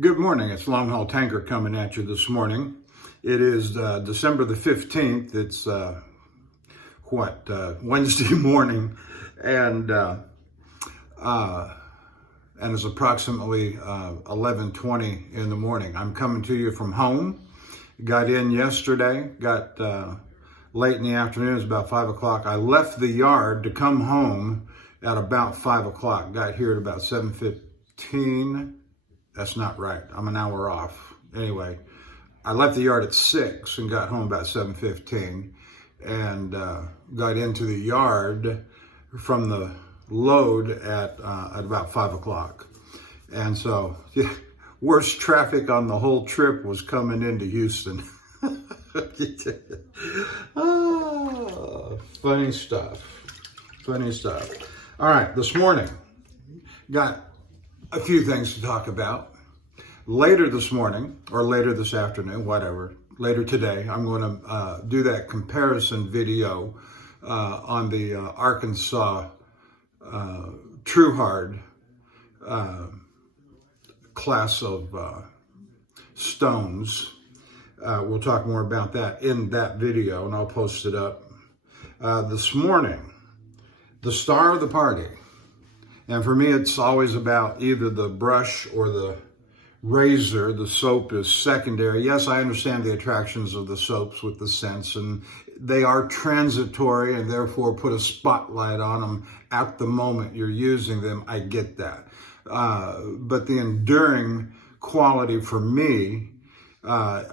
Good morning. It's Longhaultanker coming at you this morning. It is December the 15th. It's Wednesday morning, and it's approximately 11:20 in the morning. I'm coming to you from home. Got in yesterday. Got late in the afternoon. It was about 5 o'clock. I left the yard to come home at about 5 o'clock. Got here at about 7:15. That's not right. I'm an hour off. Anyway, I left the yard at 6 and got home about 7:15 and got into the yard from the load at about 5 o'clock. And so, yeah, worst traffic on the whole trip was coming into Houston. Funny stuff. Funny stuff. All right, this morning, got a few things to talk about. Later this morning, or later this afternoon, whatever, later today, I'm going to do that comparison video on the Arkansas True Hard class of stones. We'll talk more about that in that video, and I'll post it up. This morning, the star of the party. And for me, it's always about either the brush or the razor. The soap is secondary. Yes, I understand the attractions of the soaps with the scents, and they are transitory and therefore put a spotlight on them at the moment you're using them. I get that. But the enduring quality for me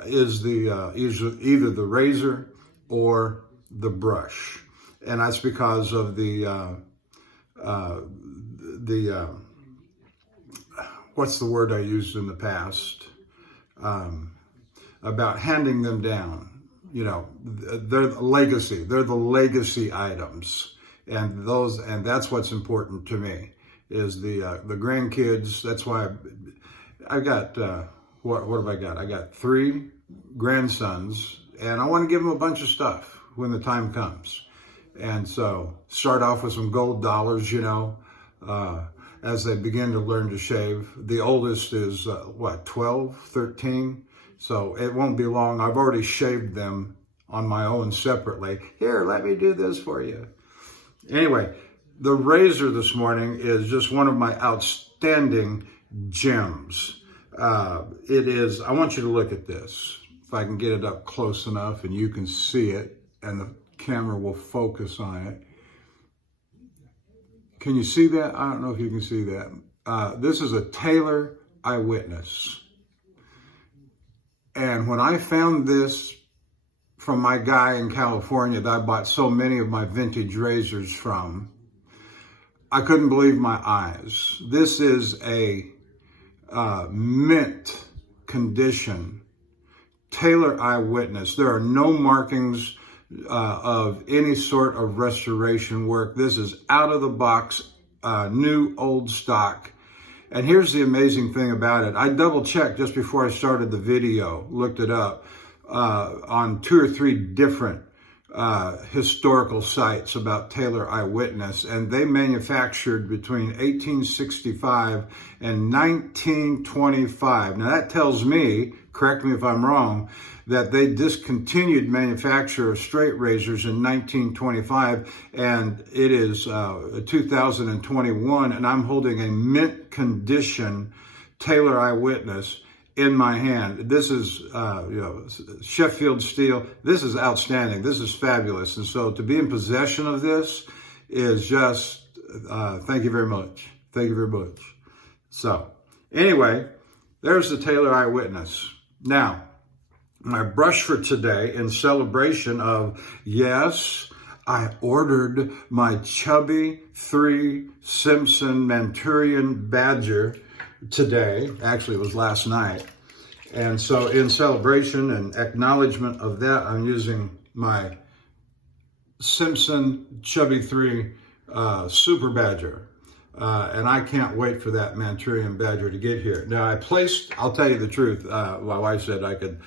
is either the razor or the brush. And that's because of what's the word I used in the past, about handing them down. You know, they're the legacy. They're the legacy items, and that's what's important to me is the grandkids. That's why I got what have I got? I got 3 grandsons, and I want to give them a bunch of stuff when the time comes. And so start off with some gold dollars, you know, as they begin to learn to shave. The oldest is, 12, 13? So it won't be long. I've already shaved them on my own separately. Here, let me do this for you. Anyway, the razor this morning is just one of my outstanding gems. It is, I want you to look at this. If I can get it up close enough and you can see it and the camera will focus on it. Can you see that? I don't know if you can see that. This is a Taylor Eyewitness. And when I found this from my guy in California that I bought so many of my vintage razors from, I couldn't believe my eyes. This is a mint condition Taylor Eyewitness. There are no markings of any sort of restoration work. This is out of the box, new old stock. And here's the amazing thing about it. I double checked just before I started the video, looked it up on 2 or 3 different historical sites about Taylor Eyewitness, and they manufactured between 1865 and 1925. Now that tells me, correct me if I'm wrong, that they discontinued manufacture of straight razors in 1925, and it is 2021, and I'm holding a mint condition Taylor Eyewitness in my hand. This is Sheffield steel. This is outstanding. This is fabulous. And so to be in possession of this is just, thank you very much. Thank you very much. So anyway, there's the Taylor Eyewitness. Now, my brush for today in celebration of, yes, I ordered my Chubby 3 Simpson Manchurian Badger today. Actually, it was last night. And so in celebration and acknowledgement of that, I'm using my Simpson Chubby 3 Super Badger. And I can't wait for that Manchurian Badger to get here. Now, I'll tell you the truth, my wife said I could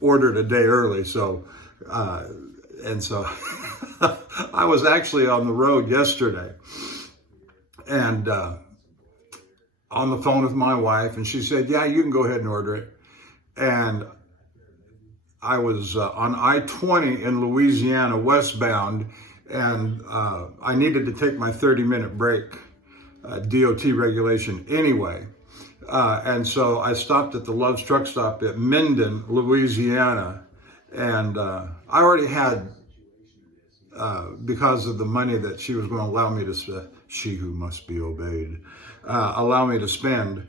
order it a day early, so I was actually on the road yesterday, and on the phone with my wife, and she said, yeah, you can go ahead and order it. And I was on I-20 in Louisiana westbound, and I needed to take my 30-minute break, DOT regulation anyway. And so I stopped at the Love's Truck Stop at Minden, Louisiana, and I already had, because of the money that she was going to allow me to, she who must be obeyed, allow me to spend,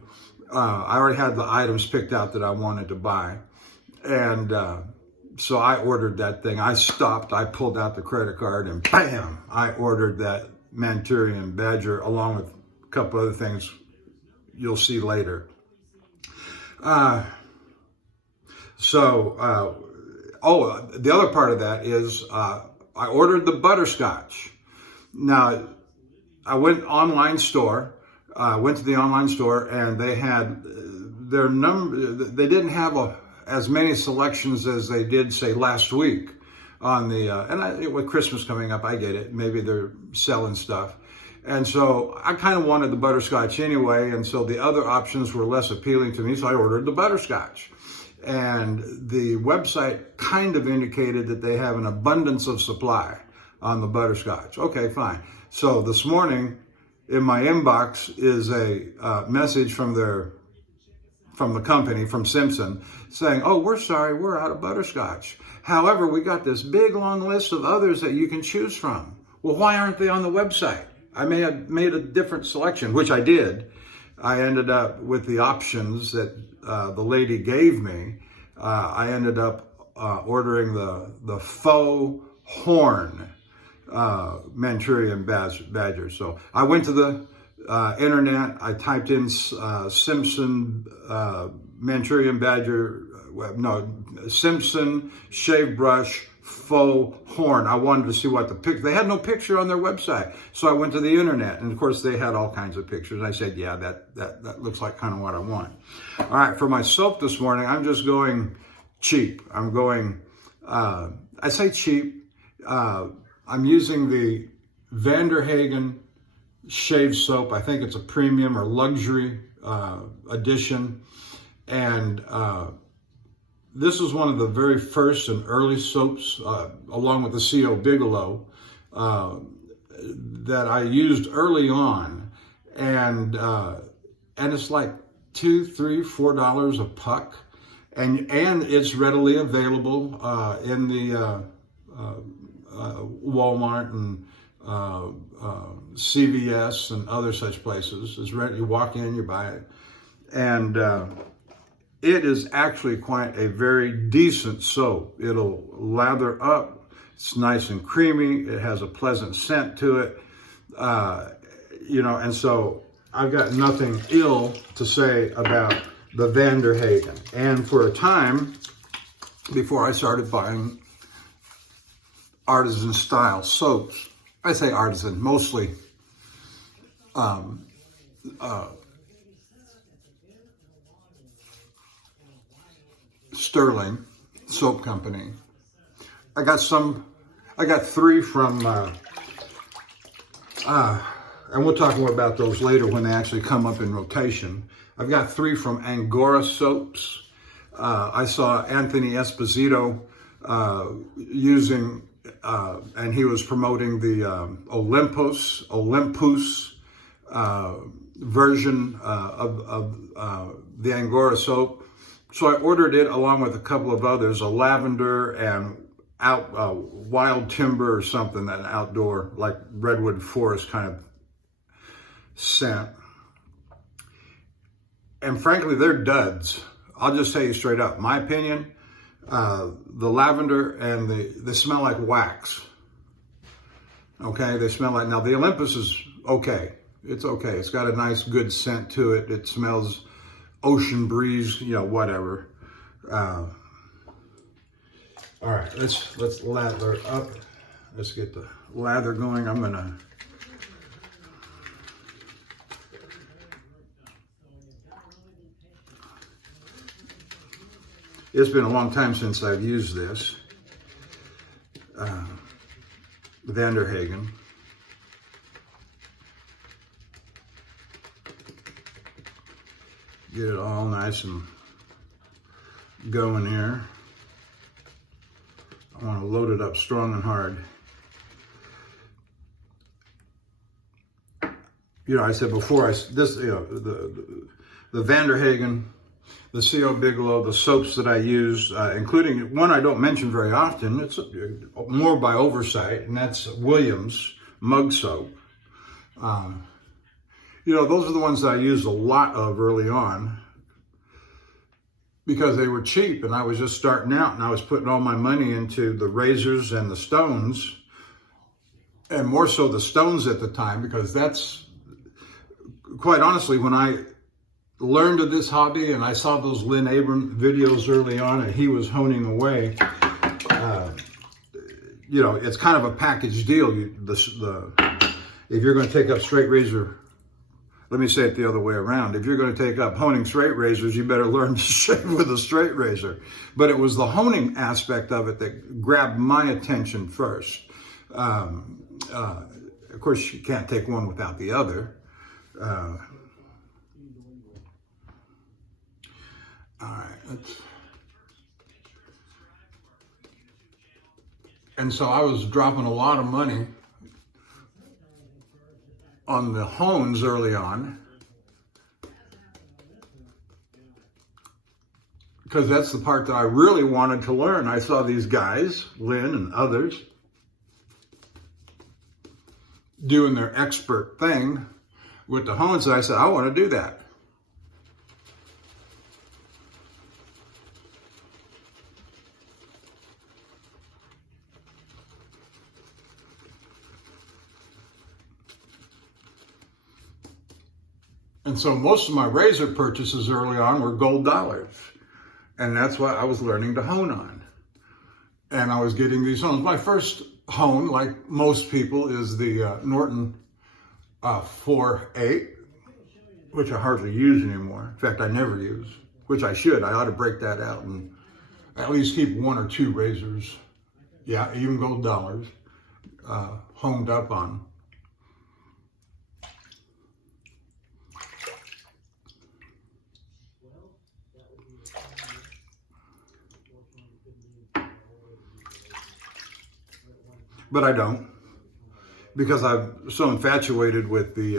I already had the items picked out that I wanted to buy. And so I ordered that thing. I stopped, I pulled out the credit card, and bam, I ordered that Manchurian Badger along with a couple other things you'll see later. The other part of that is I ordered the butterscotch. Now, I went to the online store, and they had their number. They didn't have as many selections as they did, say, last week on the, with Christmas coming up, I get it. Maybe they're selling stuff. And so I kind of wanted the butterscotch anyway, and so the other options were less appealing to me, so I ordered the butterscotch. And the website kind of indicated that they have an abundance of supply on the butterscotch. Okay, fine. So this morning in my inbox is a message from the company, from Simpson, saying, oh, we're sorry, we're out of butterscotch. However, we got this big long list of others that you can choose from. Well, why aren't they on the website? I may have made a different selection, which I did. I ended up with the options that the lady gave me. I ended up ordering the faux horn Manchurian Badger. So I went to the internet. I typed in Simpson Manchurian Badger, Simpson shave brush faux horn. I wanted to see what the picture, they had no picture on their website. So I went to the internet, and of course they had all kinds of pictures. I said, yeah, that looks like kind of what I want. All right, for my soap this morning, I'm just going cheap. I'm going, I say cheap, I'm using the Hagen shave soap. I think it's a premium or luxury edition. And this is one of the very first and early soaps, along with the C.O. Bigelow, that I used early on. And it's like $2, $3, $4 a puck. And it's readily available in the Walmart and CVS and other such places. It's ready. You walk in, you buy it. And it is actually quite a very decent soap. It'll lather up. It's nice and creamy. It has a pleasant scent to it. And so I've got nothing ill to say about the Hagen. And for a time, before I started buying artisan style soaps, I say artisan, mostly Sterling Soap Company. I got three from, and we'll talk more about those later when they actually come up in rotation. I've got three from Angora Soaps. I saw Anthony Esposito using, and he was promoting the Olympus version of the Angora soap. So I ordered it along with a couple of others, a lavender and wild timber or something, an outdoor, like redwood forest kind of scent. And frankly, they're duds. I'll just tell you straight up, my opinion, the lavender and they smell like wax. Okay, they smell like, now the Olympus is okay. It's okay. It's got a nice, good scent to it. It smells ocean breeze, whatever. All right, let's lather up. Let's get the lather going. I'm gonna It's been a long time since I've used this. Hagen. Get it all nice and going here. I want to load it up strong and hard. You know, I said before, the Vanderhagen, the CO Bigelow, the soaps that I use, including one I don't mention very often, it's more by oversight, and that's Williams mug soap. You know, those are the ones that I used a lot of early on because they were cheap and I was just starting out and I was putting all my money into the razors and the stones, and more so the stones at the time, because that's, quite honestly, when I learned of this hobby and I saw those Lynn Abram videos early on and he was honing away, you know, it's kind of a package deal. If you're going to take up straight razor, let me say it the other way around. If you're going to take up honing straight razors, you better learn to shave with a straight razor. But it was the honing aspect of it that grabbed my attention first. Of course, you can't take one without the other. All right. And so I was dropping a lot of money on the hones early on, because that's the part that I really wanted to learn. I saw these guys, Lynn and others, doing their expert thing with the hones, and I said, I want to do that. And so most of my razor purchases early on were gold dollars. And that's what I was learning to hone on. And I was getting these hones. My first hone, like most people, is the Norton 4.8, which I hardly use anymore. In fact, I never use, which I should. I ought to break that out and at least keep one or two razors, yeah, even gold dollars, honed up on. But I don't, because I'm so infatuated with the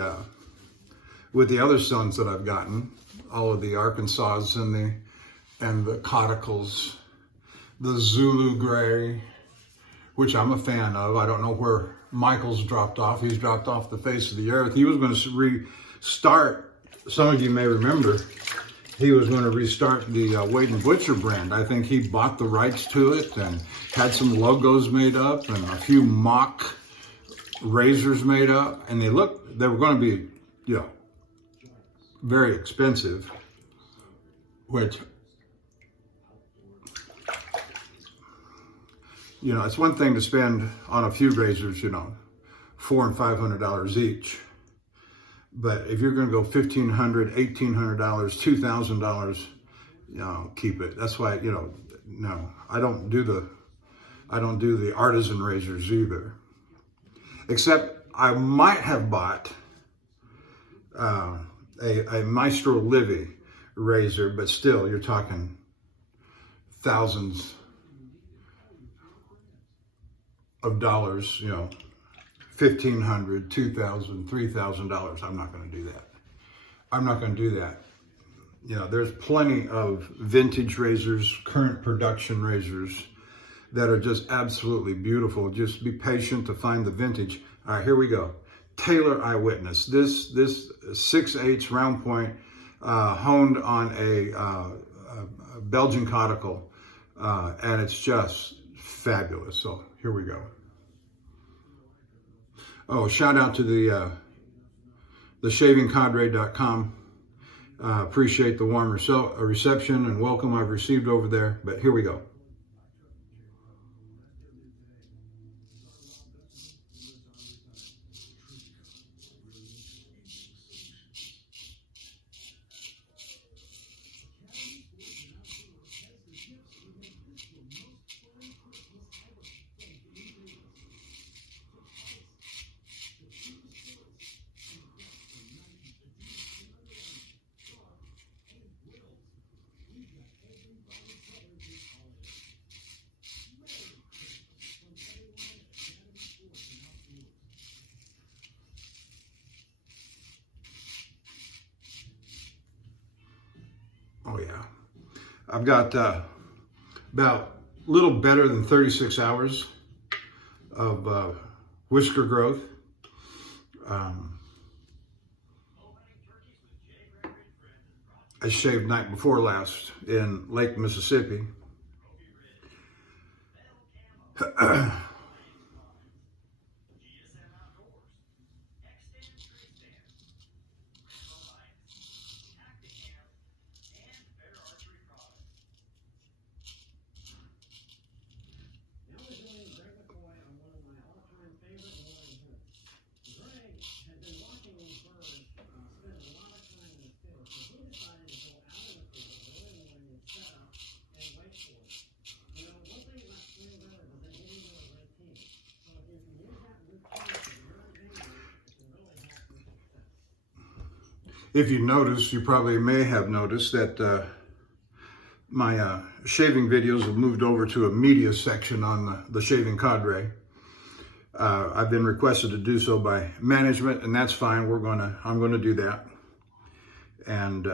other stones that I've gotten, all of the Arkansas and the Cauticles, the Zulu Gray, which I'm a fan of. I don't know where Michael's dropped off. He's dropped off the face of the earth. He was going to restart, some of you may remember, he was going to restart the Wade and Butcher brand. I think he bought the rights to it and had some logos made up and a few mock razors made up. And they were going to be, you know, very expensive, which, you know, it's one thing to spend on a few razors, you know, $400 and $500 each. But if you're going to go $1,500, $1,800, $2,000, you know, keep it. That's why, you know, no, I don't do the artisan razors either. Except I might have bought a Maestro Livy razor, but still, you're talking thousands of dollars, you know. $1,500, $2,000, $3,000. I'm not going to do that. I'm not going to do that. You know, there's plenty of vintage razors, current production razors that are just absolutely beautiful. Just be patient to find the vintage. All right, here we go. Taylor Eyewitness. This 6/8 round point, honed on a Belgian Cauticle, and it's just fabulous. So here we go. Oh, shout out to the shavingcadre.com. Appreciate the warm reception and welcome I've received over there. But here we go. Oh yeah. I've got about a little better than 36 hours of whisker growth. I shaved night before last in Lake Mississippi. If you notice, you probably may have noticed that my shaving videos have moved over to a media section on the Shaving Cadre. I've been requested to do so by management, and that's fine. I'm gonna do that. And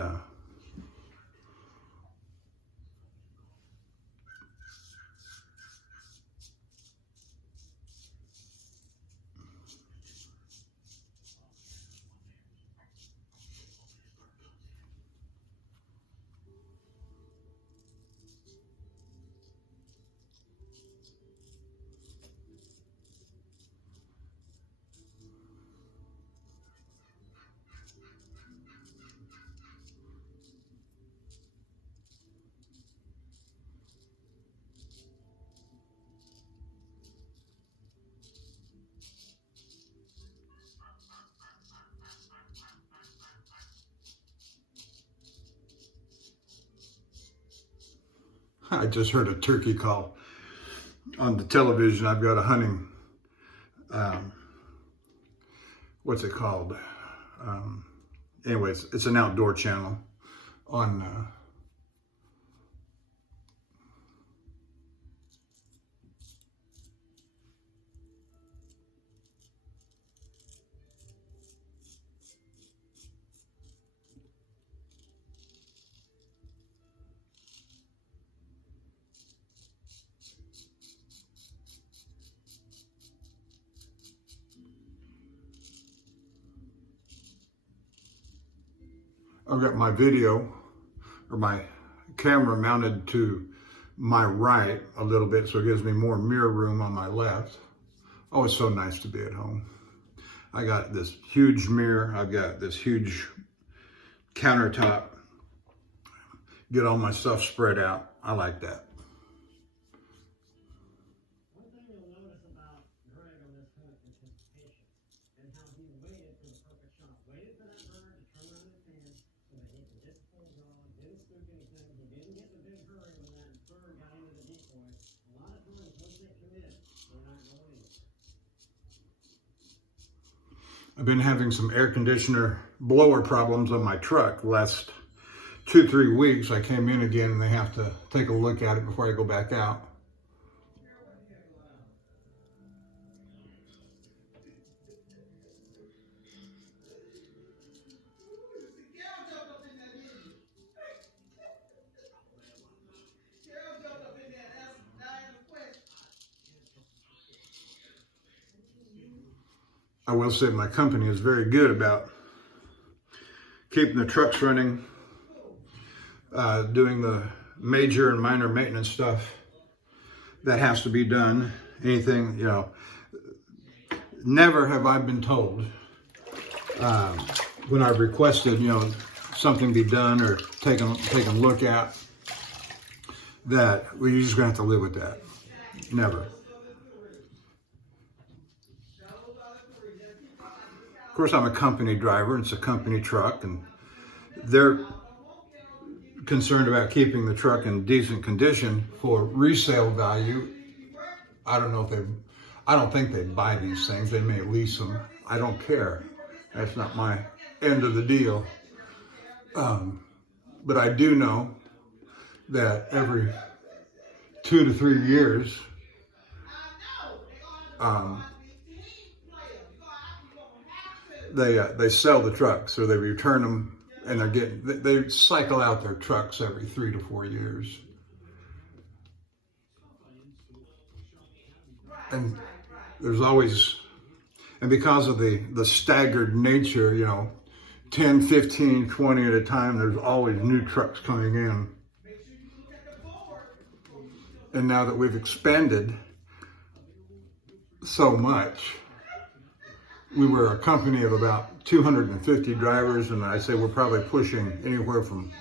I just heard a turkey call on the television. I've got a hunting, what's it called? Anyways, it's an outdoor channel on I've got my video or my camera mounted to my right a little bit, so it gives me more mirror room on my left. Oh, it's so nice to be at home. I got this huge mirror. I've got this huge countertop. Get all my stuff spread out. I like that. One thing you'll notice about Greg on this hunt is his patience and how he waited for the perfect shot. Waited for that bird to turn around his hand so that he could get the full draw, didn't spook anything. He didn't get in a big hurry when that bird got into the decoy. A lot of times once they commit, they're not going anywhere. I've been having some air conditioner blower problems on my truck the last 2-3 weeks. I came in again and they have to take a look at it before I go back out. I will say my company is very good about keeping the trucks running, doing the major and minor maintenance stuff that has to be done. Anything, you know, never have I been told when I've requested, you know, something be done or taken a look at, that well, you're just gonna have to live with that. Never. Of course, I'm a company driver, and it's a company truck, and they're concerned about keeping the truck in decent condition for resale value. I don't think they buy these things. They may lease them. I don't care. That's not my end of the deal. But I do know that every 2 to 3 years, they sell the trucks, or they return them and they cycle out their trucks every 3 to 4 years. And there's always, and because of the staggered nature, 10, 15, 20 at a time, there's always new trucks coming in. And now that we've expanded so much, we were a company of about 250 drivers, and I say we're probably pushing anywhere from,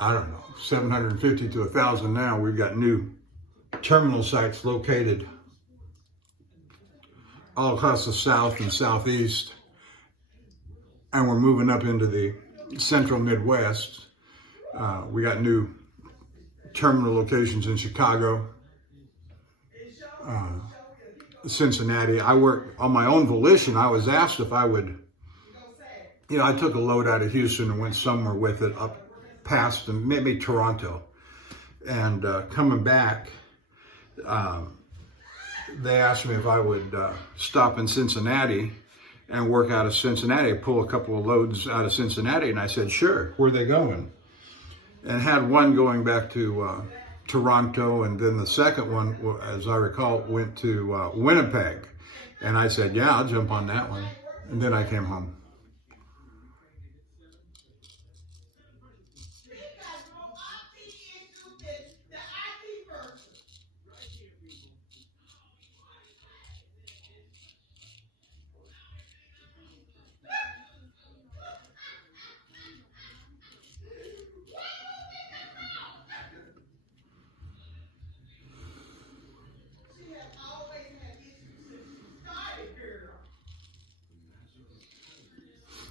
I don't know, 750 to 1,000 now. We've got new terminal sites located all across the South and Southeast, and we're moving up into the Central Midwest. We got new terminal locations in Chicago, Cincinnati. I worked on my own volition. I was asked if I would, I took a load out of Houston and went somewhere with it up past and maybe Toronto. And coming back, they asked me if I would stop in Cincinnati and work out of Cincinnati, pull a couple of loads out of Cincinnati. And I said, sure, where are they going? And had one going back to Toronto, and then the second one, as I recall, went to Winnipeg. And I said, yeah, I'll jump on that one. And then I came home.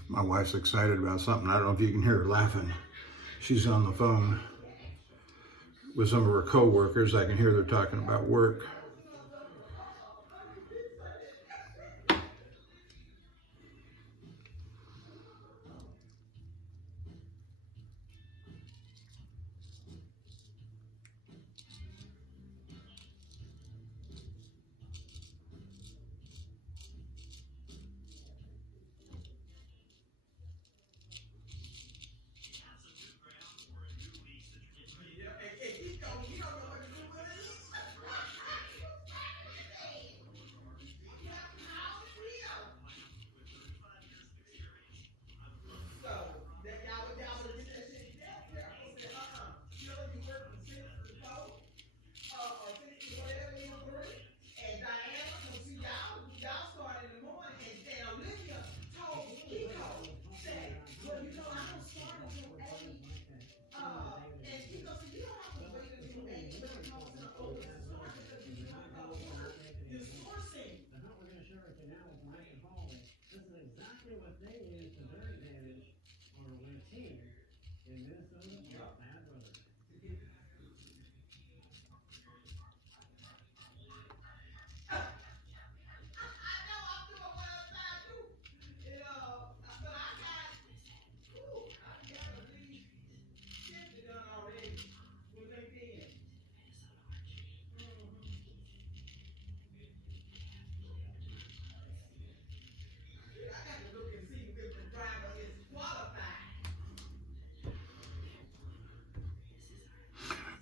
My wife's excited about something. I don't know if you can hear her laughing. She's on the phone with some of her co-workers. I can hear they're talking about work.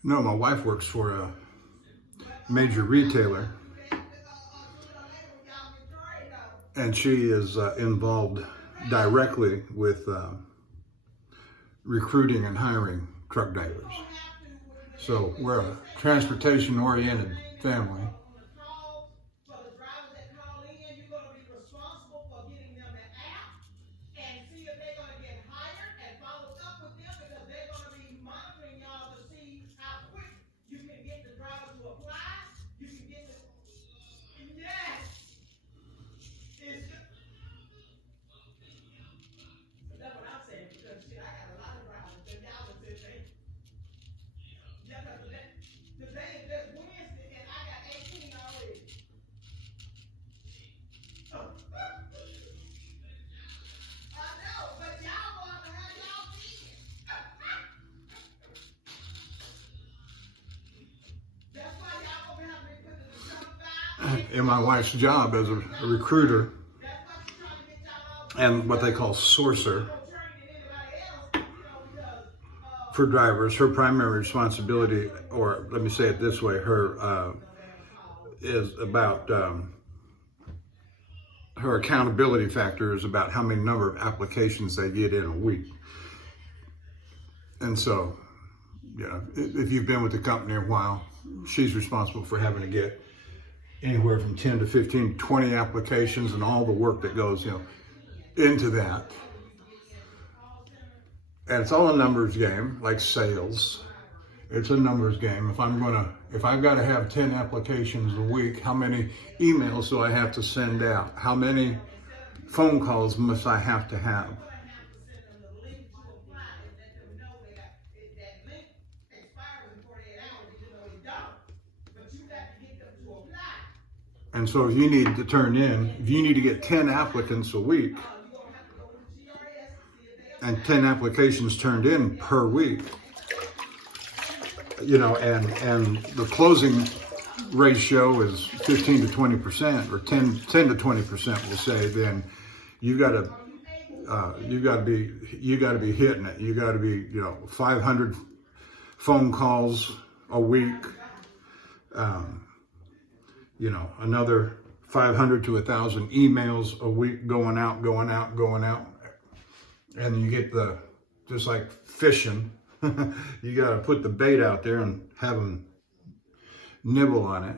No, my wife works for a major retailer, and she is involved directly with recruiting and hiring truck drivers. So we're a transportation-oriented family. In my wife's job as a recruiter, and what they call Sourcer for drivers. Her primary responsibility, or let me say it this way, is about her accountability factor is about how many number of applications they get in a week. And so, you know, if you've been with the company a while, she's responsible for having to get anywhere from 10 to 15, 20 applications and all the work that goes, you know, into that. And it's all a numbers game, like sales. It's a numbers game. If I've got to have 10 applications a week, how many emails do I have to send out? How many phone calls must I have to have? And so if you need to get 10 applicants a week, and 10 applications turned in per week, you know, and the closing ratio is 15 to 20%, or 10 to 20%, we'll say, then you got to be hitting it. You got to be, you know, 500 phone calls a week, you know, another 500 to 1,000 emails a week going out. And you get just like fishing, you got to put the bait out there and have them nibble on it.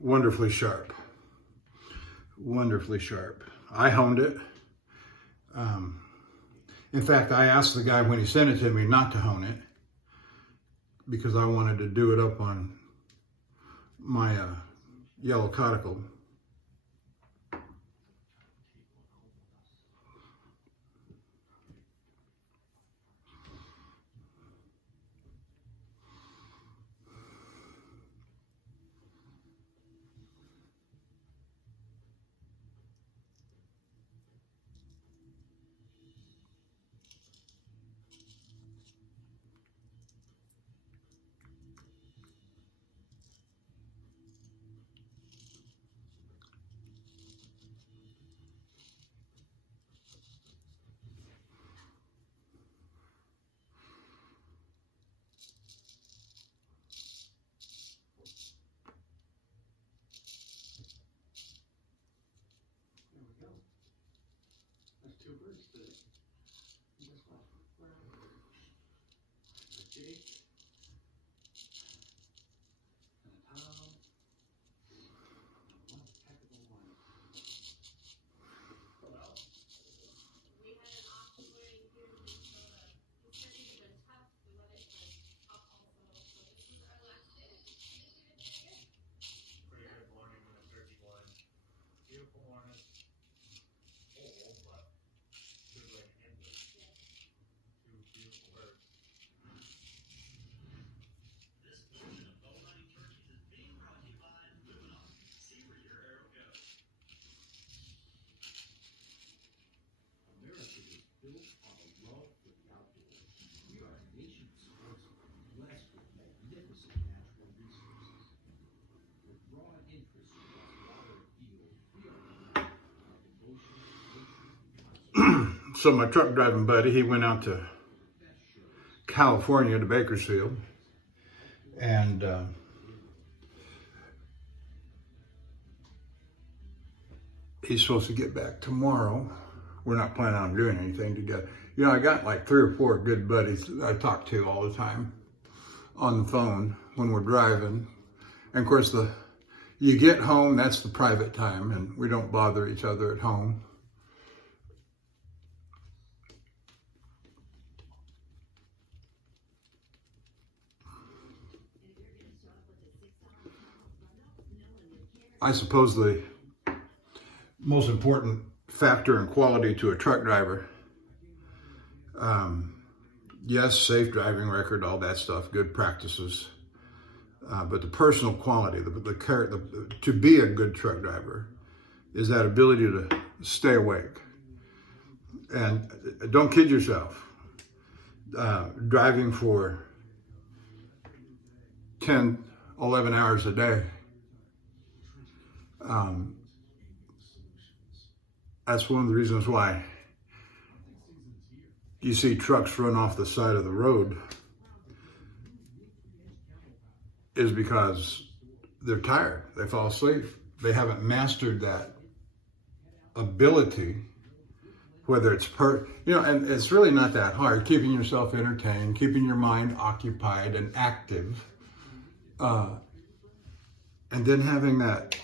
Wonderfully sharp. Wonderfully sharp. I honed it. In fact, I asked the guy when he sent it to me not to hone it, because I wanted to do it up on my yellow conical. That's two birds today. Guess what? A Jake and a Tom. One heck of a one. Well, we had an offboarding here in Minnesota. He said it had been tough. We wanted to tough also. So this was our last day. Pretty good morning with a 31. Beautiful morning. Old, but good way to end it. Two beautiful birds. This portion of Bow Hunting Turkeys is being brought to you by Moving On. See where your arrow goes. America is built on a love for the outdoors. We are a nation of sportsmen, blessed with magnificent natural resources. With broad interests across water and field, we are united in our devotion to nature and conservation. So my truck driving buddy, he went out to California, to Bakersfield, and he's supposed to get back tomorrow. We're not planning on doing anything together. You know, I got like 3 or 4 good buddies that I talk to all the time on the phone when we're driving. And of course, you get home, that's the private time, and we don't bother each other at home. I suppose the most important factor in quality to a truck driver, yes, safe driving record, all that stuff, good practices, but the personal quality, to be a good truck driver, is that ability to stay awake. And don't kid yourself. Driving for 10, 11 hours a day, that's one of the reasons why you see trucks run off the side of the road, is because they're tired, they fall asleep. They haven't mastered that ability, whether it's and it's really not that hard, keeping yourself entertained, keeping your mind occupied and active, and then having that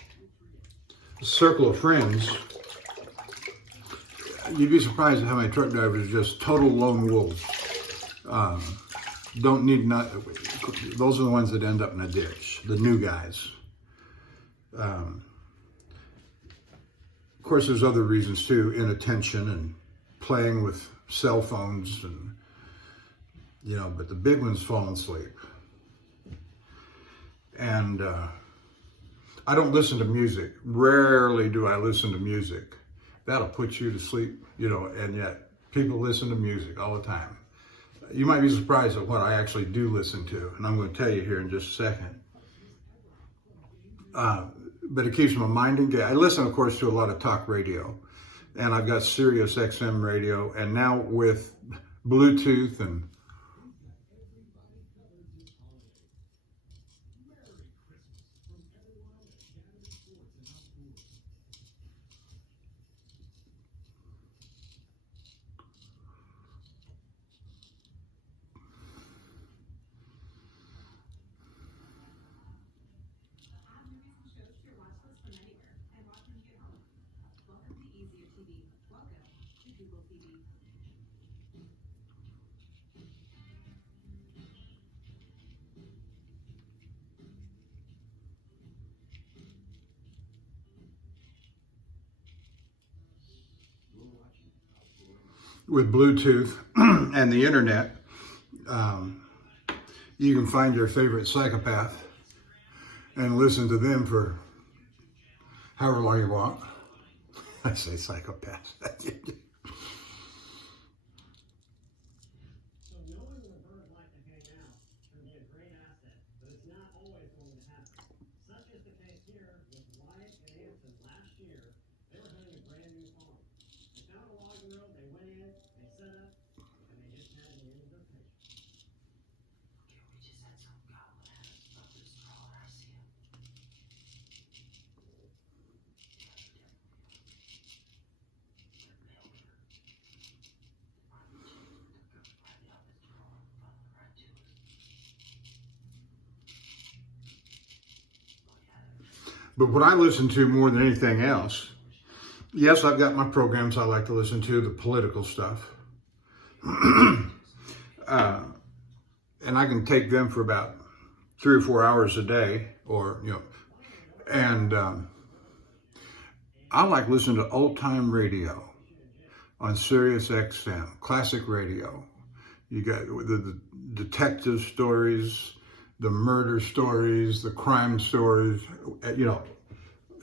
circle of friends. You'd be surprised at how many truck drivers are just total lone wolves. Those are the ones that end up in a ditch, the new guys. Of course, there's other reasons too, inattention and playing with cell phones, and but the big ones falling asleep. And I don't listen to music. Rarely do I listen to music. That'll put you to sleep, and yet people listen to music all the time. You might be surprised at what I actually do listen to, and I'm going to tell you here in just a second. But it keeps my mind engaged. I listen, of course, to a lot of talk radio, and I've got Sirius XM radio, and now with Bluetooth and Add movies and shows to your watch list from anywhere and watch when you get home. Welcome to Easier TV. Welcome to Google TV. with Bluetooth and the internet, you can find your favorite psychopath and listen to them for however long you want. I say psychopath. So knowing when a bird like to hang out can be a great asset, but it's not always going to happen. Such is the case here with Wyatt and Anson last year. They were hunting a brand new farm. They found a logging road, they went in, they set up, and they just had the end of their patience. We just had some goblin about this crawl I see him. But what I listen to more than anything else, yes, I've got my programs I like to listen to, the political stuff. And I can take them for about 3 or 4 hours a day, and I like listening to old-time radio on Sirius XM, classic radio. You got the detective stories, the murder stories, the crime stories,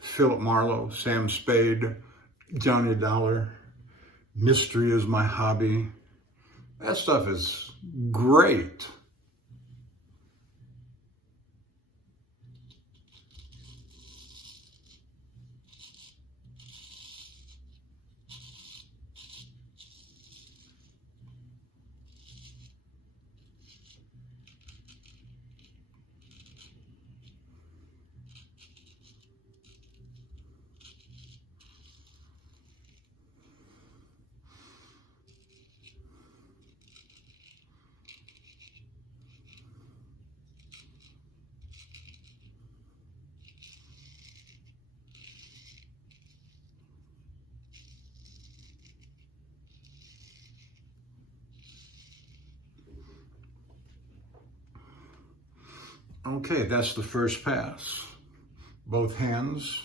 Philip Marlowe, Sam Spade, Johnny Dollar, mystery is my hobby. That stuff is great. Okay, that's the first pass. both hands.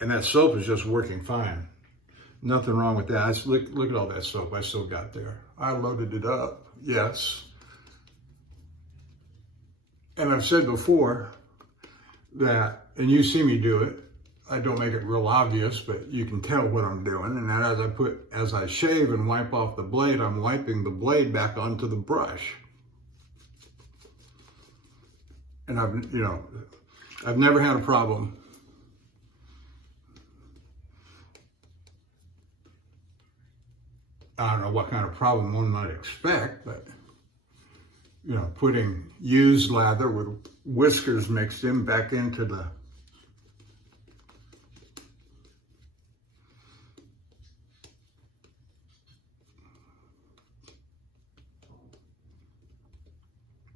And that soap is just working fine. Nothing wrong with that. Look at all that soap I still got there. I loaded it up, yes. And I've said before that, and you see me do it, I don't make it real obvious, but you can tell what I'm doing. And that as I shave and wipe off the blade, I'm wiping the blade back onto the brush. And I've never had a problem. I don't know what kind of problem one might expect, but putting used lather with whiskers mixed in back into the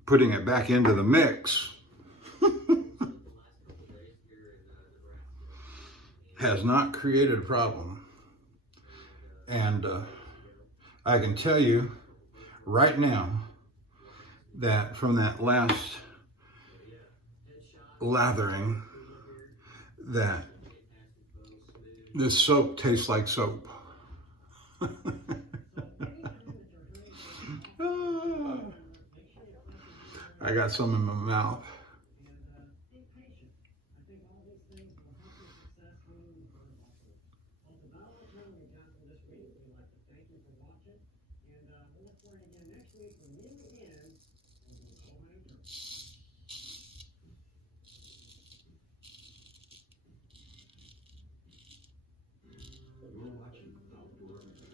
putting it back into the mix has not created a problem. And I can tell you right now that from that last lathering, that this soap tastes like soap. I got some in my mouth. Be patient. I think all these things will help you successfully move forward. Well, it's about all the time we've got for this week. We'd like to thank you for watching, and we'll look for you again next week when we begin on the Longhaultanker. You're watching Outdoor America.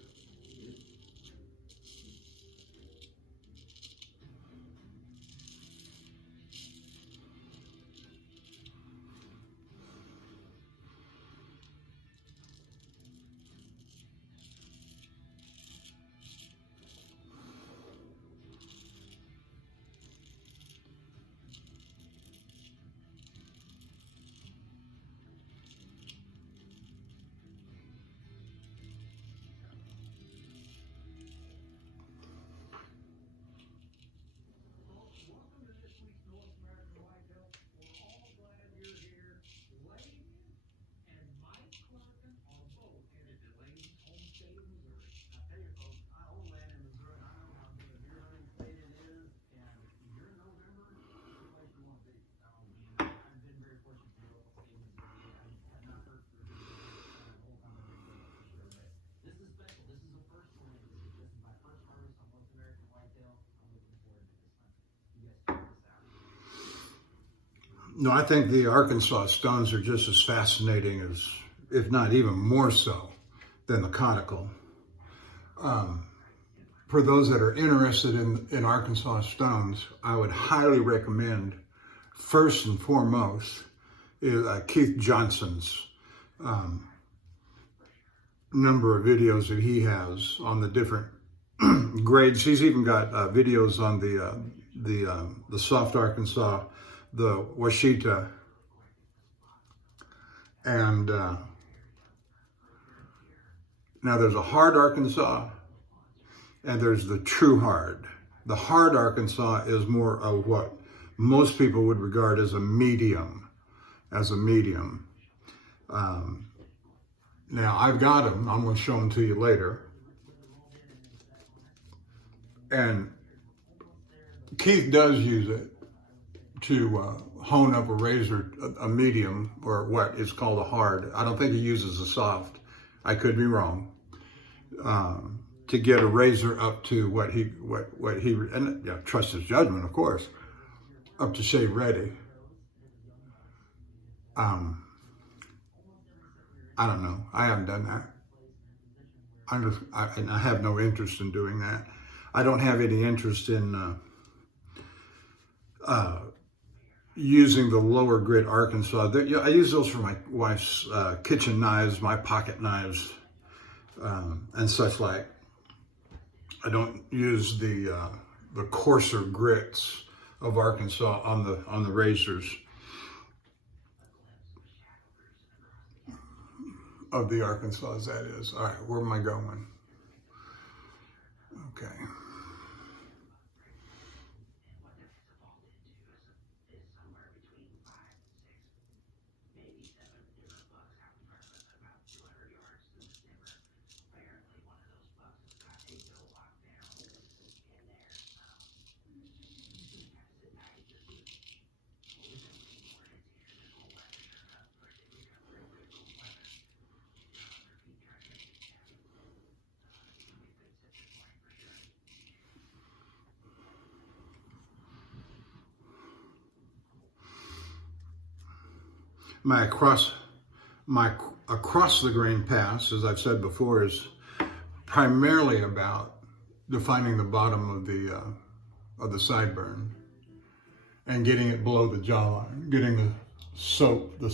Welcome to this week's North American Whitetail. We're all glad you're here. Lane and Mike Clarkin are both headed to Lane's home state of Missouri. I tell you folks, I own land in Missouri. I know how good a deer hunting state it is, and if you're in November, it's the place you want to be. I've been very fortunate to be able to stay in Missouri. I have not heard for a deer the whole time I've been there for sure. But this is special. This is a first for me. This is my first harvest on North American Whitetail. I'm looking forward to this hunt. You guys check this out. No, I think the Arkansas stones are just as fascinating as, if not even more so, than the conical. For those that are interested in Arkansas stones, I would highly recommend, first and foremost, is Keith Johnson's number of videos that he has on the different grades. He's even got videos on the soft Arkansas, the Washita, and now there's a hard Arkansas and there's the true hard. The hard Arkansas is more of what most people would regard as a medium, Now I've got them, I'm going to show them to you later. And Keith does use it to hone up a razor, a medium, or what is called a hard. I don't think he uses a soft. I could be wrong. To get a razor up to what he, and trust his judgment, of course, up to shave ready. I don't know. I haven't done that. I have no interest in doing that. I don't have any interest in using the lower grit Arkansas. I use those for my wife's kitchen knives, my pocket knives, and such like. I don't use the coarser grits of Arkansas on the razors of the Arkansas, that is. All right, where am I going? Okay. my across the grain pass, as I've said before, is primarily about defining the bottom of the sideburn and getting it below the jawline, getting the soap, the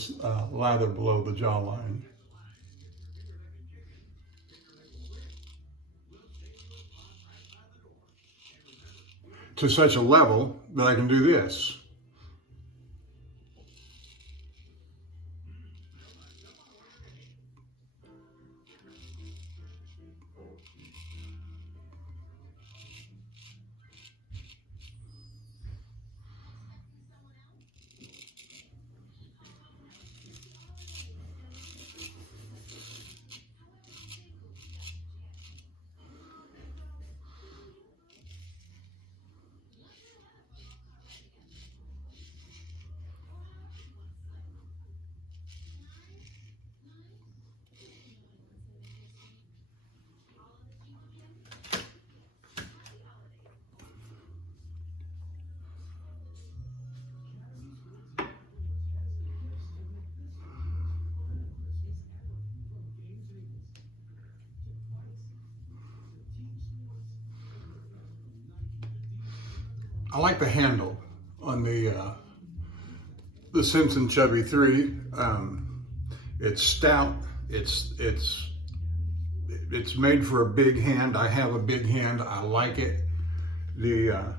lather below the jawline, to such a level that I can do this. I like the handle on the Simpson Chubby 3. It's stout. It's made for a big hand. I have a big hand. I like it. The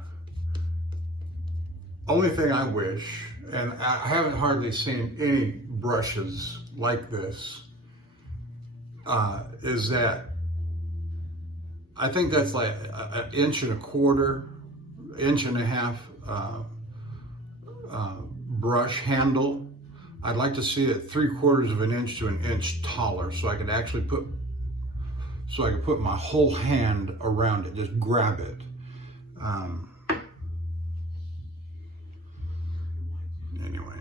only thing I wish, and I haven't hardly seen any brushes like this, is that I think that's like an inch and a quarter, inch and a half brush handle. I'd like to see it 3/4 of an inch to an inch taller, so I could actually put my whole hand around it, just grab it. Anyway.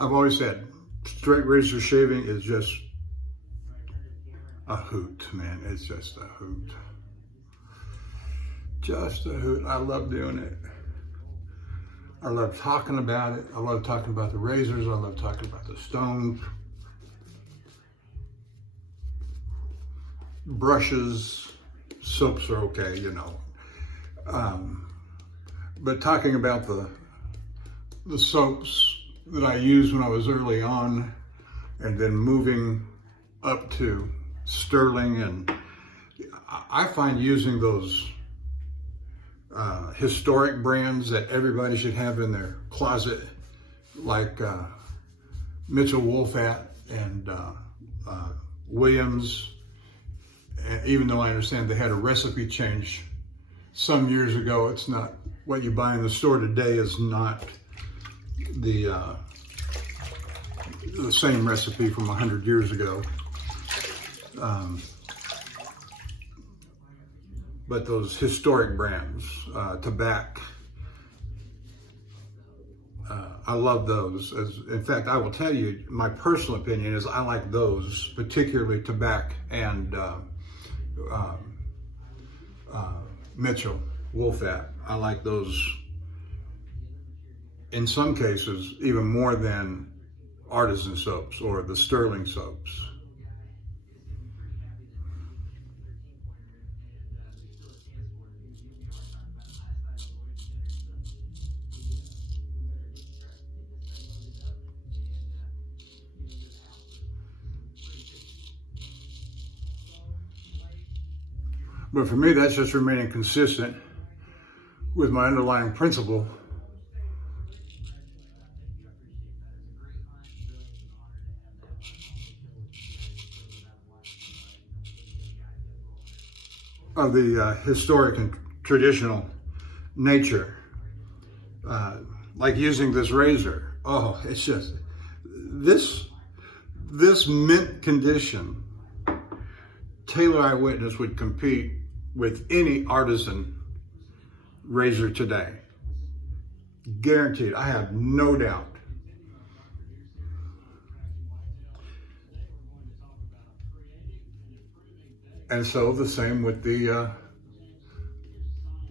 I've always said straight razor shaving is just a hoot, man. It's just a hoot. Just a hoot. I love doing it. I love talking about it. I love talking about the razors. I love talking about the stones. Brushes, soaps are okay, you know. But talking about the soaps that I used when I was early on, and then moving up to Sterling, and I find using those historic brands that everybody should have in their closet, like Mitchell Wolfat and Williams, even though I understand they had a recipe change some years ago. It's not what you buy in the store today is not the the same recipe from 100 years ago. But those historic brands, tobacco, I love those. In fact, I will tell you, my personal opinion is I like those, particularly tobacco and Mitchell Wolfat. I like those in some cases even more than artisan soaps or the sterling soaps. But for me, that's just remaining consistent with my underlying principle. Of the historic and traditional nature. Like using this razor. Oh, it's just, this mint condition, Taylor Eyewitness would compete with any artisan razor today. Guaranteed, I have no doubt. And so the same with the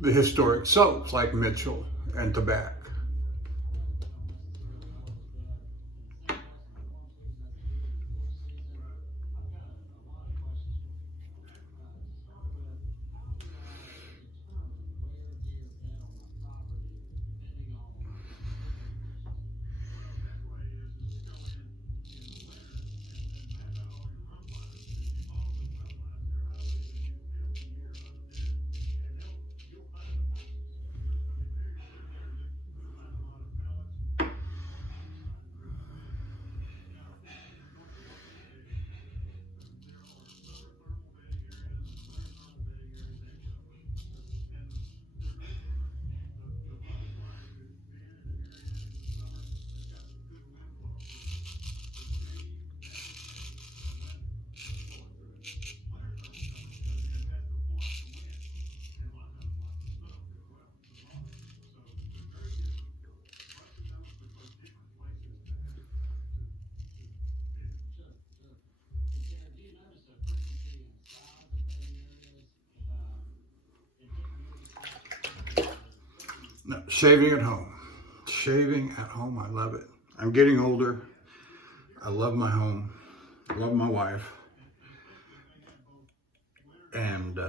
historic soaps like Mitchell and tobacco. No, shaving at home. Shaving at home, I love it. I'm getting older. I love my home. I love my wife. And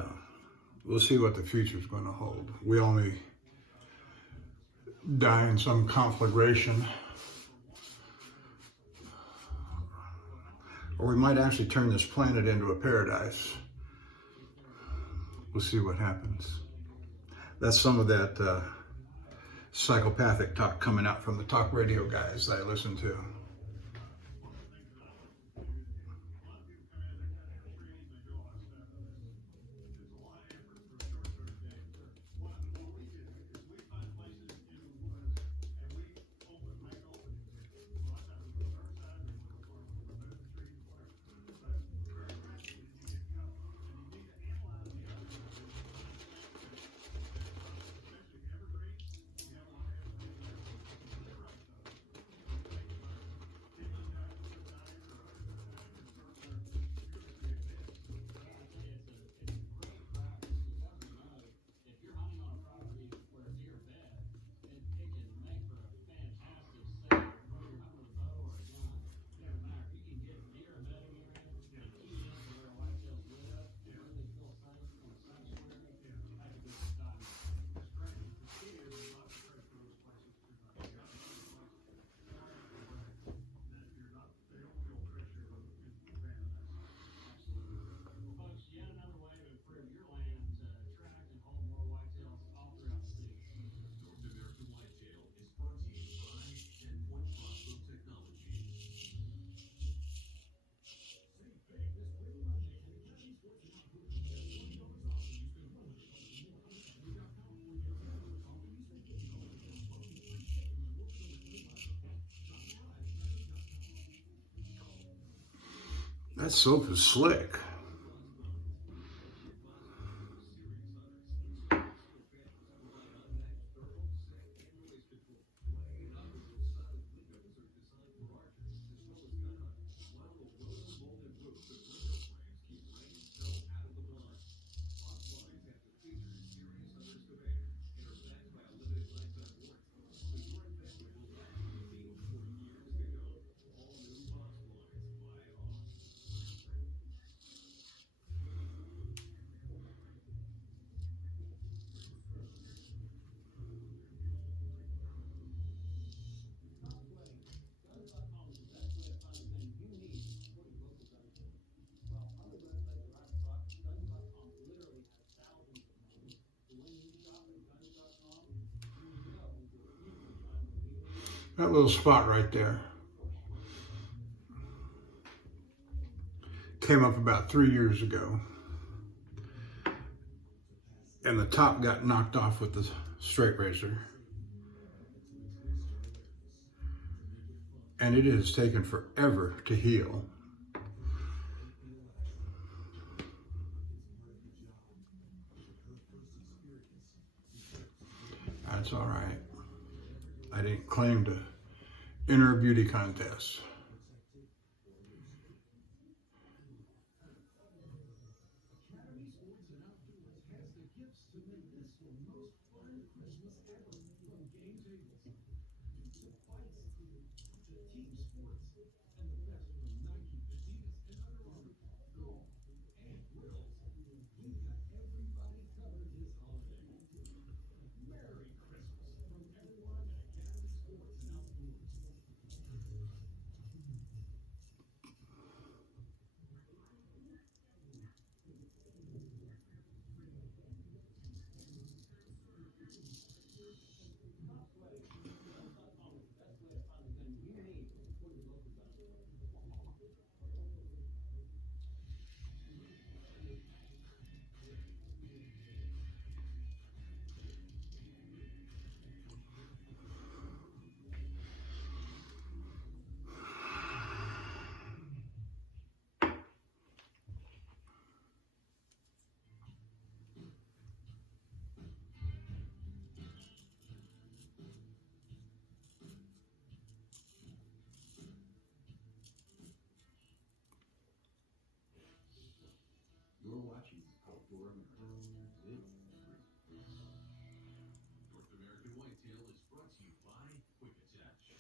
we'll see what the future is going to hold. We only die in some conflagration. Or we might actually turn this planet into a paradise. We'll see what happens. That's some of that psychopathic talk coming out from the talk radio guys that I listen to. That soap is slick. That little spot right there came up about 3 years ago. And the top got knocked off with the straight razor. And it has taken forever to heal. That's all right. I didn't claim to enter a beauty contest. You're watching Outdoor America. North American Whitetail is brought to you by Quick Attach.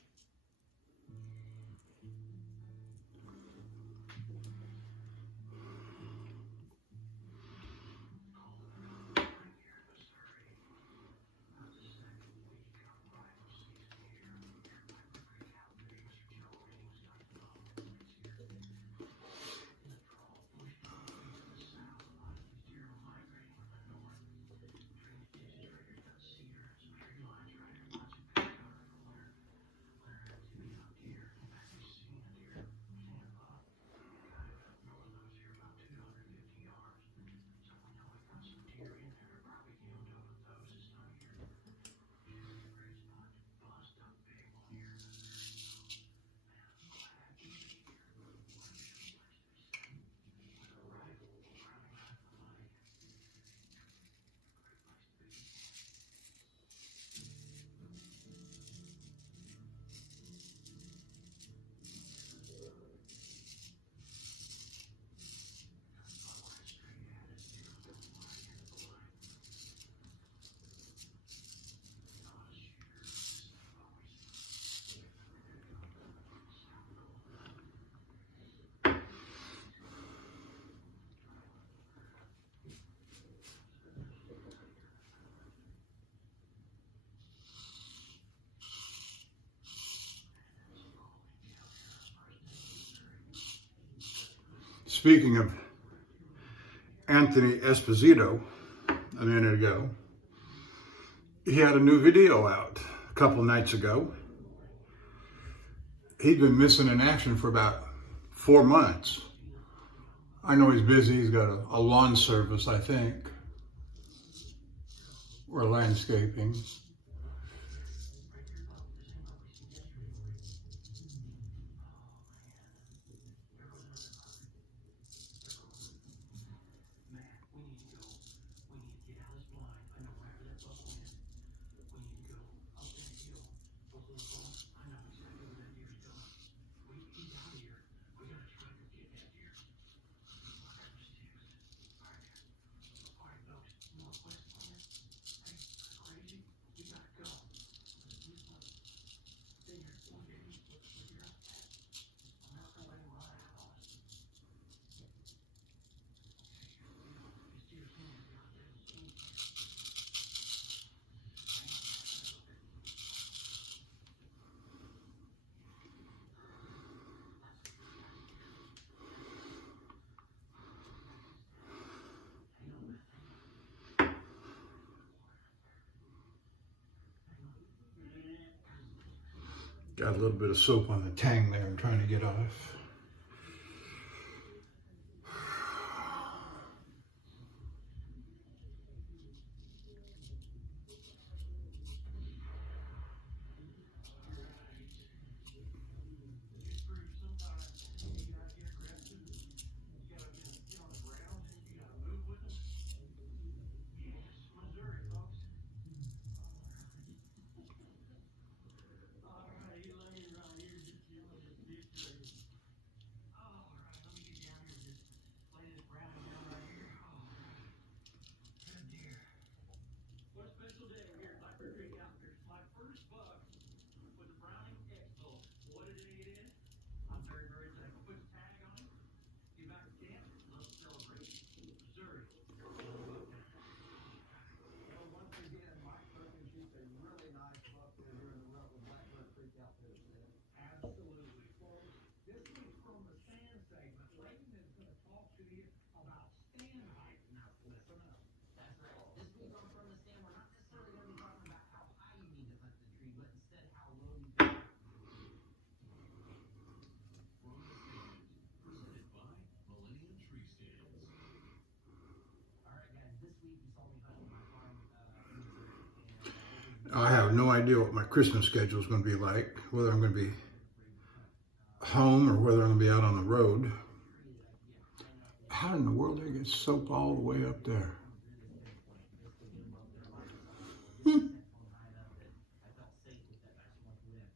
Speaking of Anthony Esposito, a minute ago, he had a new video out a couple nights ago. He'd been missing in action for about 4 months. I know he's busy. He's got a lawn service, I think, or landscaping. Got a little bit of soap on the tang there I'm trying to get off. What a special day here at Lather Outfitters. My first buck with the Browning X-Bolt. What did it get in? I'm very, very thankful. Put the tag on it. Get back to camp. Let's celebrate. Missouri. Well, once again, Mike Perkins shoots a really nice buck there here in the rut with Blackbird Creek Outfitters. Absolutely, folks. This week from the stand segment, Layton is going to talk to you about stand height. Now, listen up. That's right. This week on From the Stand, we're not necessarily going to be talking about how high you need to hunt the tree, but instead how low you can. From the Stand, presented by Millennium Tree Stands. All right, guys. This week you saw me hunting my farm in Missouri, I have no idea what my Christmas schedule is going to be like, whether I'm going to be home or whether I'm going to be out on the road. How in the world did I get soap all the way up there? I felt safe with that. I just wanted to live.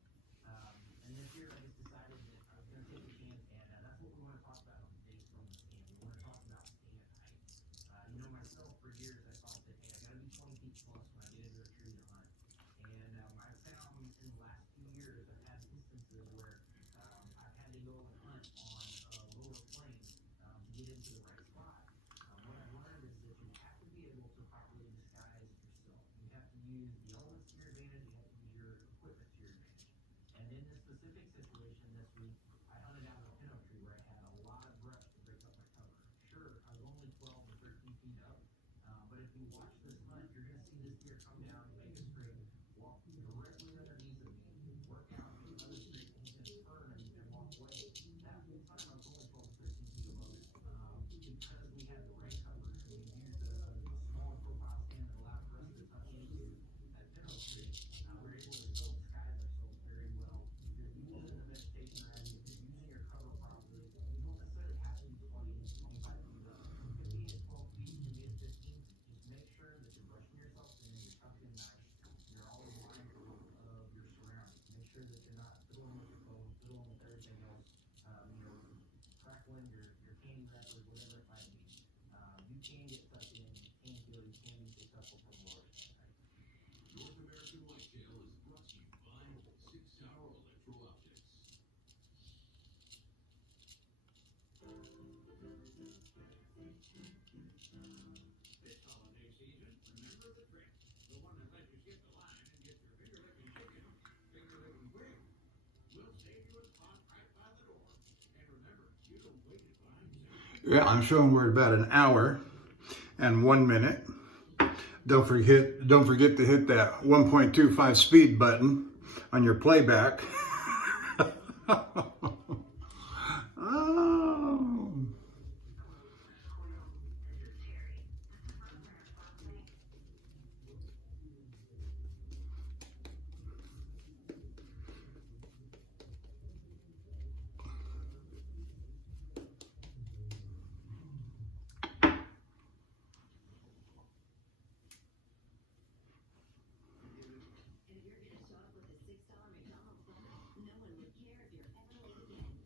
And this year I just decided that I was going to take a chance, and that's what we want to talk about on today's From the Stand. We want to talk about stand height. You know, myself, for years I thought that, hey, I got to be 20 feet plus when I get into a tree to hunt. And I found in the last few years I've had instances where I've had to go and hunt on lower plains to get into the right spot. What I've learned is that you have to be able to properly disguise yourself. You have to use the elements to your advantage. You have to use your equipment to your advantage. And in this specific situation this week, I hunted out in a pin oak tree where I had a lot of brush to break up my cover. Sure, I was only 12 to 13 feet up, but if you watch this hunt, you're going to see this deer come down, make a straight, walk directly underneath of me, work out to the other straight, and he's going to turn and walk away. That whole time I was only 12 to 13 feet above it, because we had the right cover. We used a small profile stand that allowed for us to tuck into that pin oak tree. We're able to still disguise ourselves very well. If you're using the vegetation around you, if you're using your cover properly, you don't necessarily have to be 20 to 25 feet up. You can be at 12 feet, you can be at 15. Just make sure that you're brushing yourself in, you're tucked in nice, you're always mindful of your surroundings. Make sure that you're not fiddling with your phone, fiddling with everything else, crackling your candy wrappers, whatever it might be. You can get tucked in, you can feel, you can be successful from lower stand height. North American Whitetail is brought to you by 6 Tower Electro Optics. This holiday season, remember the trick. The one that lets you skip the line and get your finger-licking chicken, finger-licking quick. We'll save you a spot right by the door. And remember, you don't wait in line. Yeah, I'm showing we're about an hour and 1 minute. Don't forget to hit that 1.25 speed button on your playback. Oh. And if you're gonna show up with a $6 McDonald's donut, no one would care if you're ever late again.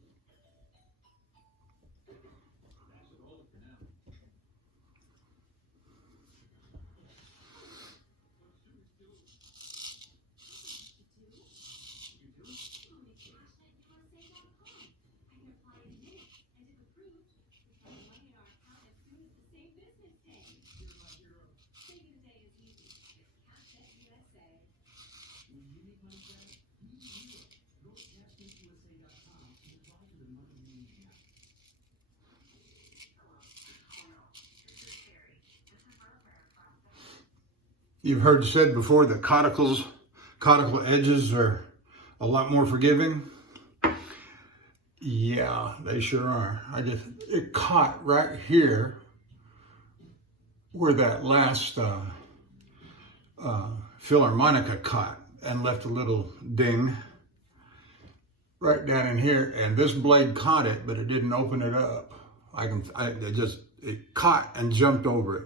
That's it all for now. Oh my gosh, USA.com. I can apply in a minute, and if approved, we can money in our account as soon as the same business day. You're my hero. Saving the day is easy. It's Cash at USA. When you need money back, you need it. Go to CashNetUSA.com and apply for the money you need now. Hello. Oh no, this is Terry. This is Rosemary from You've heard said before that caudicle edges are a lot more forgiving. Yeah, they sure are. It caught right here where that last Philharmonica caught and left a little ding right down in here. And this blade caught it, but it didn't open it up. It caught and jumped over it.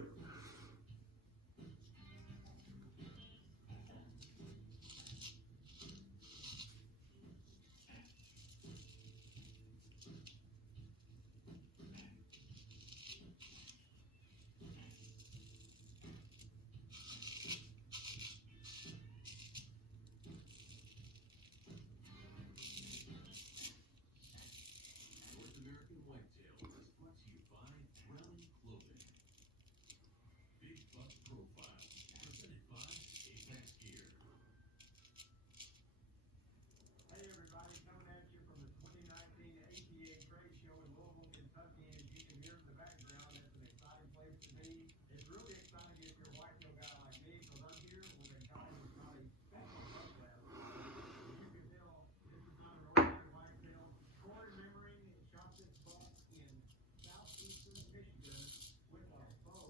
North American Whitetail is brought to you by Browning Clothing. Big Buck Profile, presented by Apex Gear. Hey everybody, coming at you from the 2019 ATA Trade Show in Louisville, Kentucky. As you can hear in the background, it's an exciting place to be. It's really exciting if you're a whitetail guy like me, because I'm here with a guy who's not a special whitetail. As you can tell, this is not an ordinary whitetail. Corey Memmering shot this buck in southeastern Michigan with a bow.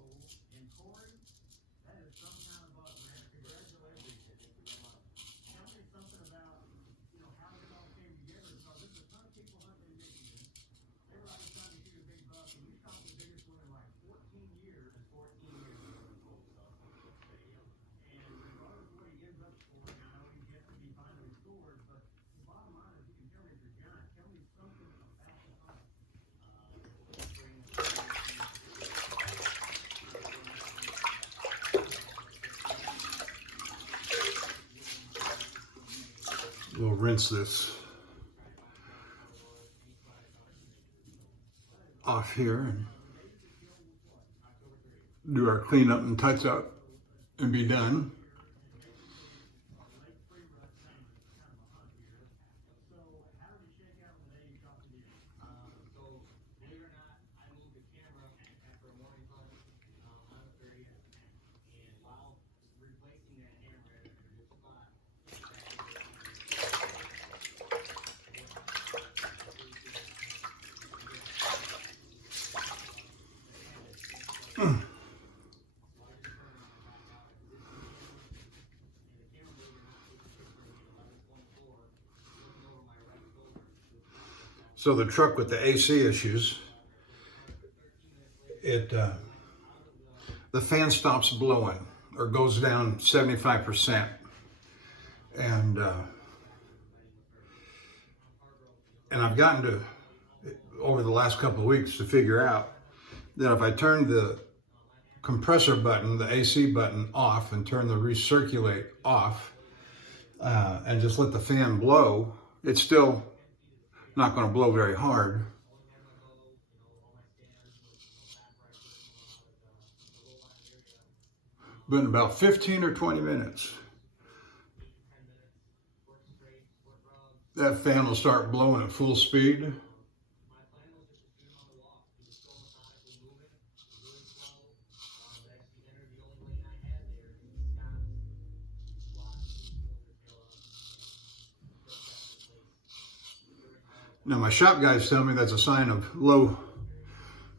And Corey, that is some kind of buck, man. Congratulations. Tell me something about how this all came together, because there's a ton of people hunting in Michigan. They were always trying to shoot a big buck, and you shot the biggest one in like 14 years. 14 years ago, and regardless of what he ends up scoring, I know he's yet to be finally scored, but the bottom line is you can tell me it's a giant. Tell me something about the hunt. We'll rinse this off here and do our cleanup and touch up and be done. So, believe it or not, I moved the camera after a morning hunt on the 30th, and while replacing that camera at a good spot, So the truck with the AC issues, the fan stops blowing or goes down 75%. And I've gotten to, over the last couple of weeks, to figure out that if I turn the compressor button, the AC button off, and turn the recirculate off, and just let the fan blow, it's still not going to blow very hard. But in about 15 or 20 minutes, that fan will start blowing at full speed. Now my shop guys tell me that's a sign of low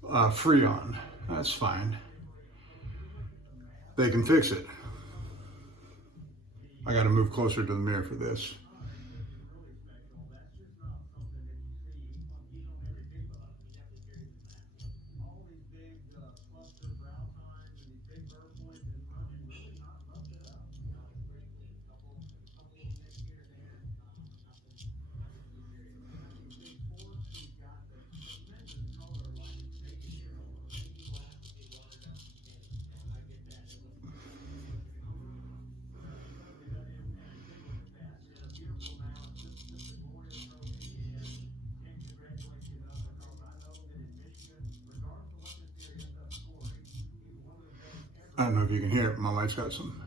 Freon. That's fine. They can fix it. I got to move closer to the mirror for this. I don't know if you can hear it, but my wife's got some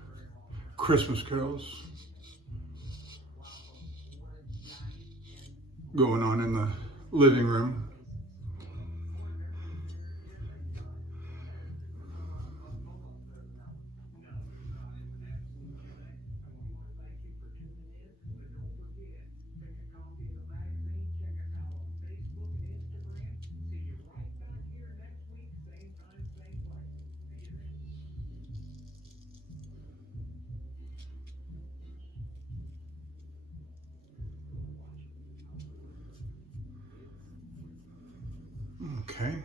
Christmas carols going on in the living room. Okay.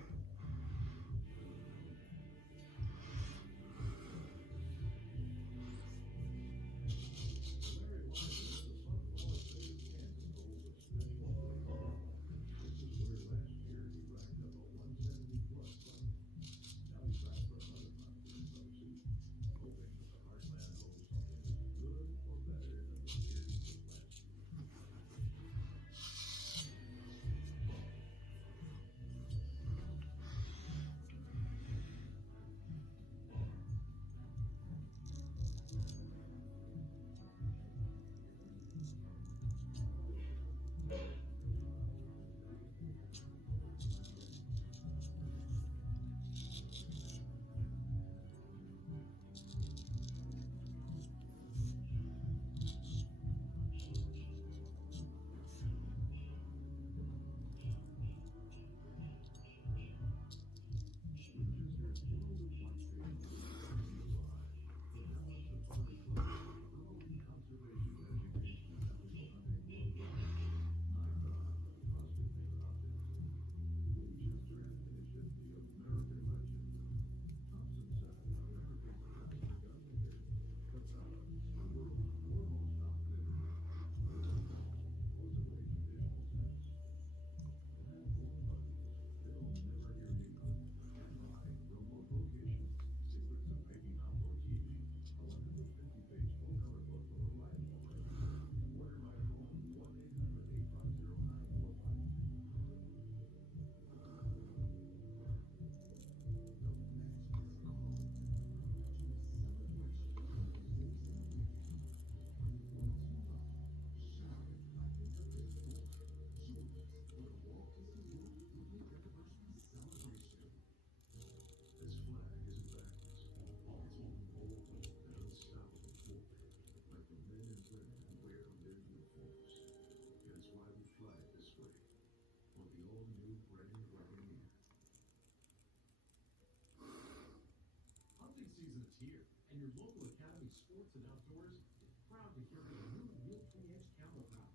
Hunting season is here, and your local Academy Sports and Outdoors is proud to carry a new Real 3-inch camera mount.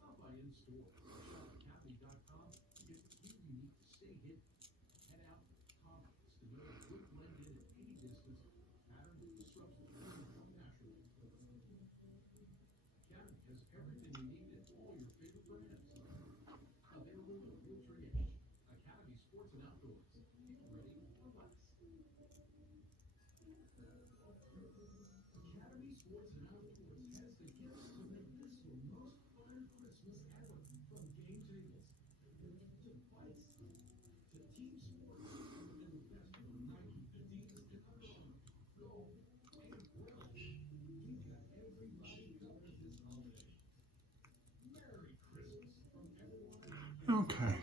Stop by in store or shop academy.com to get the gear you need to stay hidden. Head out with confidence to know it will blend in at any distance. Pattern disrupts the frame naturally. Academy has everything you need at all your favorite brands. Available in Real 3-inch. Academy Sports and Outdoors. Get ready for life. Academy Sports and Outdoors has the gifts to make this your most fun Christmas ever. From game tables to bikes to team sports and the best from Nike, Adidas to Under Armour, golf, and grills. We've got everybody covered this holiday. Merry Christmas from everyone. Okay.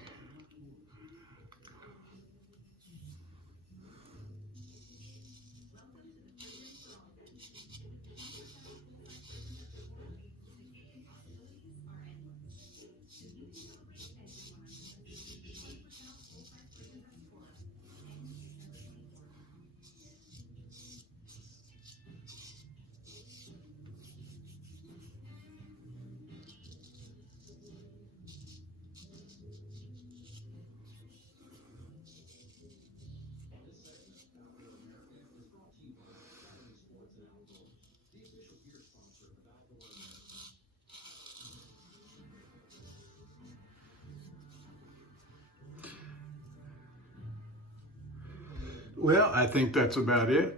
Well, I think that's about it.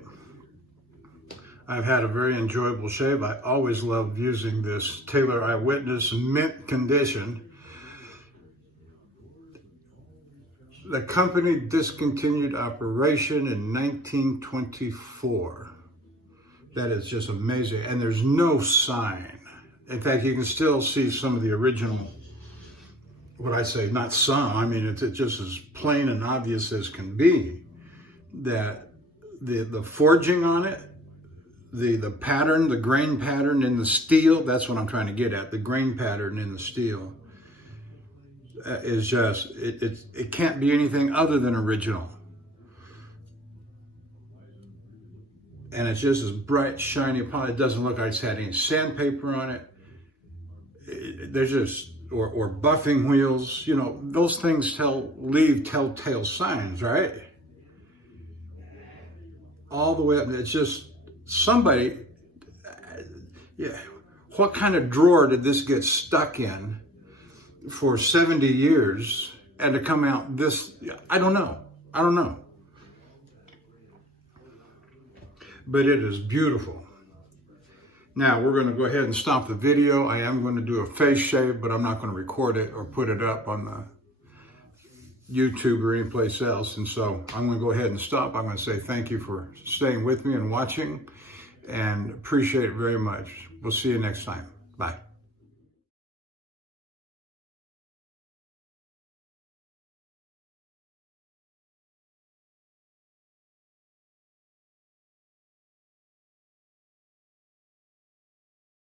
I've had a very enjoyable shave. I always love using this Taylor Eyewitness mint condition. The company discontinued operation in 1924. That is just amazing. And there's no sign. In fact, you can still see some of the original, what I say, not some, I mean, it's just as plain and obvious as can be that the forging on it, the pattern, the grain pattern in the steel, that's what I'm trying to get at, the grain pattern in the steel is just, it can't be anything other than original. And it's just as bright, shiny upon it. It doesn't look like it's had any sandpaper on it. There's just or buffing wheels, you know, those things leave telltale signs, right? All the way up. It's just somebody, yeah. What kind of drawer did this get stuck in for 70 years and to come out this? I don't know. I don't know. But it is beautiful. Now we're going to go ahead and stop the video. I am going to do a face shave, but I'm not going to record it or put it up on the YouTube or anyplace else. And so I'm going to go ahead and stop. I'm going to say thank you for staying with me and watching, and appreciate it very much. We'll see you next time. Bye.